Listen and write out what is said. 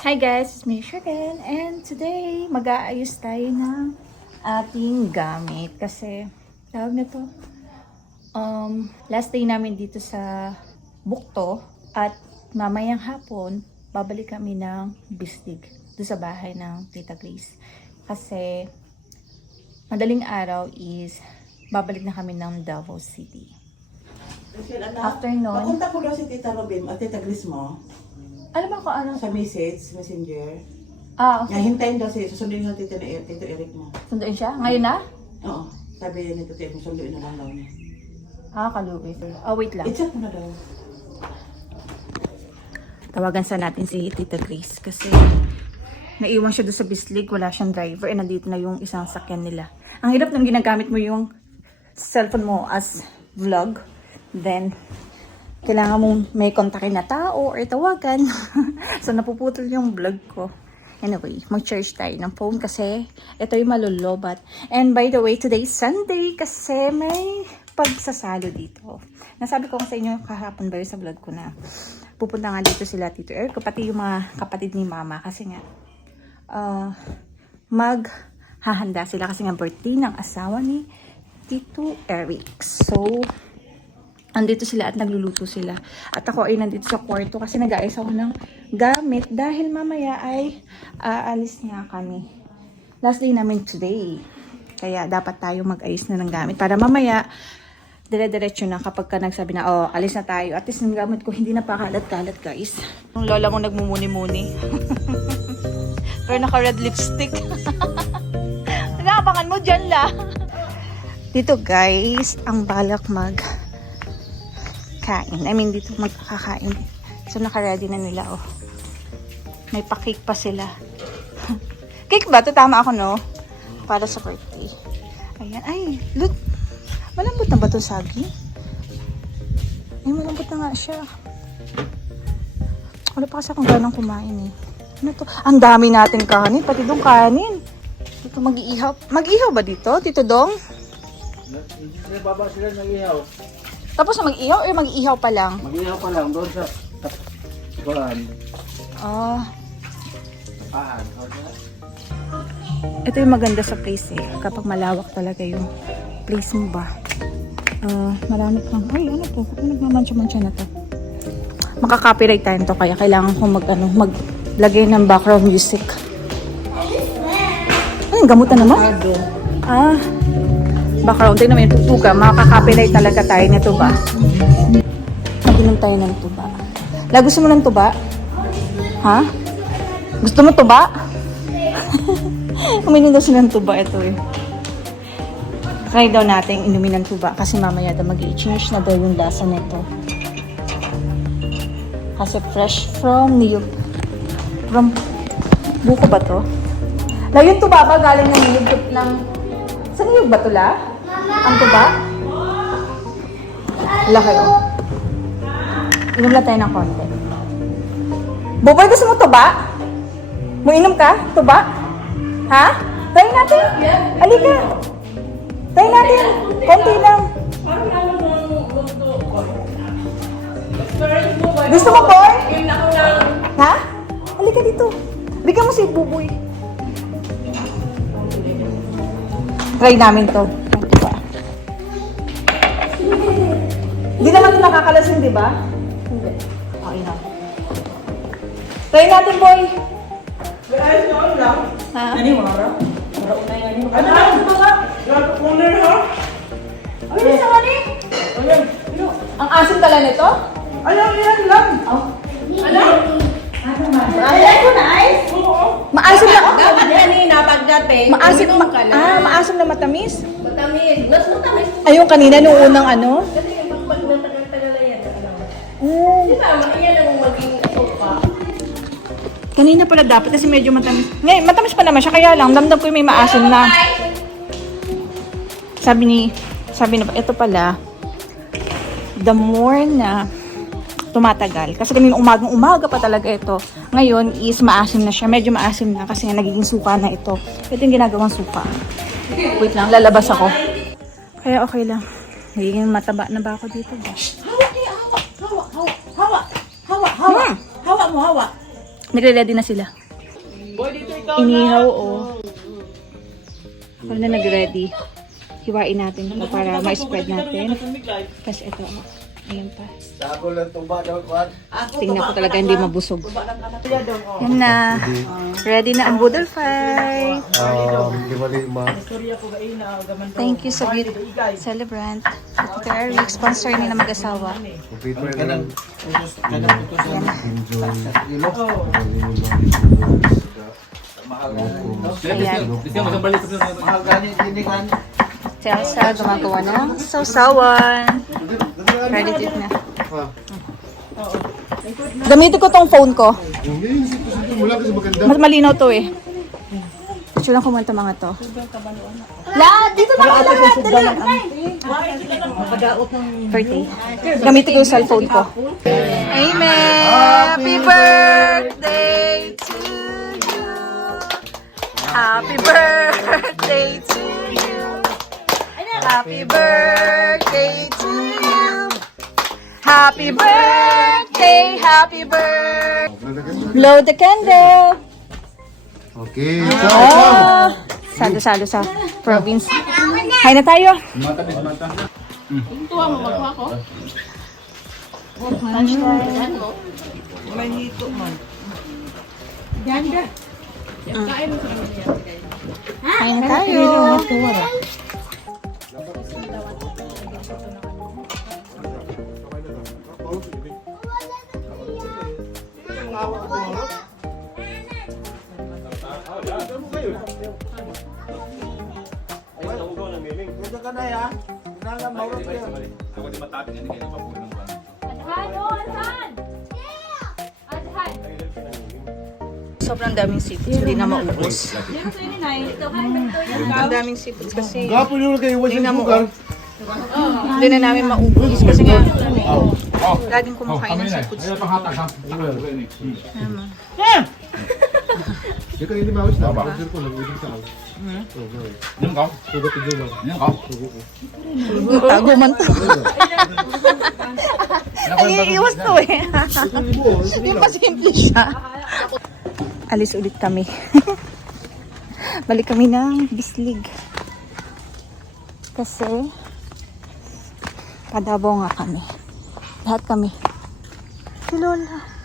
Hi guys, it's me again, and today mag-aayos tayo ng ating gamit kasi tawag na to last day namin dito sa Bukto at mamayang hapon babalik kami ng Bislig doon sa bahay ng Tita Grace kasi madaling araw is babalik na kami ng Davao City. After nun, papunta ko daw si Tita Robin at Tita Grace mo. alam mo kung ano? Sa messenger. Okay. Nga, hintayin daw siya. Susundin ng Tito Eric mo. Sunduin siya? Ngayon na? Oo. Sabi niya nito, Tito, sunduin na lang daw niya. Kaluwi. Wait lang. I-chat mo na daw. Tawagan sa natin si Tita Grace kasi naiwan siya doon sa Bislig, wala siyang driver, nandito na yung isang sakyan nila. Ang hirap nung ginagamit mo yung cellphone mo as vlog, then kailangan mong may kontakin na tao or tawagan. So napuputol yung vlog ko. Anyway, mag-charge tayo ng phone kasi ito yung malulobat. And by the way, today is Sunday kasi may pagsasalo dito. Nasabi ko sa inyo kahapon ba yun sa vlog ko na pupunta nga dito sila Tito Eric, pati yung mga kapatid ni Mama kasi nga maghahanda sila kasi nga birthday ng asawa ni Tito Eric. So andito sila at nagluluto sila. At ako ay nandito sa kwarto kasi nag-aayos ako ng gamit dahil mamaya ay aalis nga kami. Last day namin today. Kaya dapat tayo mag-ayos na ng gamit para mamaya dire-diretso na kapag ka nagsabi na, oh, alis na tayo. At least yung gamit ko hindi na pakalat-kalat, guys. Yung lola mo nagmumuni-muni. Pero naka-red lipstick. Nag-aabangan mo dyan la. Dito, guys, ang balak kain. I mean, dito magkakain. So, naka-ready na nila, oh. May pa-cake pa sila. Cake ba? Ito tama ako, no? Para sa birthday. Ayan. Ay, look. Malambot na ba ito, Sagi? Ay, malambot na nga siya. Wala pa kasi akong ganang kumain, eh. Ano to? Ang dami natin kanin. Pati doon kanin. Dito mag-iihaw. Mag-ihaw ba dito? Dito dong? Baba sila nag-ihaw. Tapos mag-ihaw o mag-ihaw pa lang? Mag-ihaw pa lang doon sa kuan. Paan. Ito yung maganda sa place eh. Kapag malawak talaga yung place mo ba. Marami kang, ay ano to? Ano nagmamansya-mansya na to? Makaka-copyright tayo to kaya kailangan kong maglagay ng background music. Ay, gamutan naman? Background. Tingnan mo yung tutuga. Makaka-copyright talaga tayo nito ba? Mag-inom tayo ng tuba. Gusto mo ng tuba? Ha? Gusto mo tuba? Uminom daw sila ng tuba. Ito eh. Try daw natin inumin ng tuba kasi mamaya daw mag-i-change na daw yung lasa nito. Kasi fresh from niyog. From buko ba to? Yung tuba ba galing ng niyog ng... Sa niyog ba to la? Ang tuba? Laki o. Inom lang tayo ng konti. Boboy, gusto mo tuba? Mo inom ka? Tuba? Ha? Try natin. Halika. Try natin. Konti lang. Gusto mo, boy? Ha? Halika dito. Bigyan mo si Buboy. Try namin to. Diba? Hindi naman ito nakakalasin, di ba? Hindi. Okay na. Try natin, boy. Ha? Naniwara? Ano na? Ito nga? Corner ha? Ay, nasa mali. Ang asim tala nito? Alam, yan lang. Ano? Alam ko na ice. Maasim na. Dapat kanina pagdating, Maasim, uminom ka na. maasim na matamis. Matamis. Mas matamis. Ayun kanina nung unang ano. Kasi yung pag natagal-tagal na yan. Mm. Di ba, yan ang maging sopa. Kanina pala dapat kasi medyo matamis. Ngayon, matamis pa naman siya. Kaya lang, damdam ko yung may maasim na. Sabi na, ito pala, the more na tumatagal. Kasi kanina umaga pa talaga ito. Ngayon is maasim na siya. Medyo maasim na kasi nga nagiging suka na ito. Ito yung ginagawang suka. Wait lang, lalabas ako. Kaya okay lang. Nagiging mataba na ba ako dito? Hawa, hawa, hawa, hawa, hawa, hawa mo, hawa. Nagre-ready na sila. Inihaw o. Kung na nag-ready, hiwain natin ito para ma-spread natin. Tapos ito, ayan pa. Sabo lang tuba daw kuan. Tingnan ko talaga hindi mabusog. Yan na. Ready na ang boodle fry. Thank you sa beauty celebrant. Ito Eric, sponsor nila mag-asawa. Ayan. Mahal gani ini kan. Chelsea gumagawa ng sausawan. Ready to eat na. Gamitin ko tong phone ko. Mas malinaw to eh. Gusto lang kumanta mga to. La, dito na ako lahat. Birthday. Gamitin ko yung cellphone ko. Amen. Happy birthday to you. Happy birthday to you. Happy birthday to you. Happy birthday, happy birthday. Blow the candle. Okay. Ah, salo-salo sa province. Hay na tayo. Tuwa mo, magkuha ko. Hay na tayo. Ito ka na ya. Nang mawag ka. Sobrang daming seafoods, hindi na maubos. Ang daming seafoods kasi Gapo yung kayo hindi na hindi na namin maubos kasi nga laging kumakain ng seafoods. Hindi ka hindi mawis na. Bakit ko lang ibig sa ako. Sugat ito ba? Tago man to. Ay, iwas to eh. Yung pasimple siya. Alis ulit kami. Balik kami ng Bislig. Kasi Padabaw nga kami. Lahat kami. Si Lola.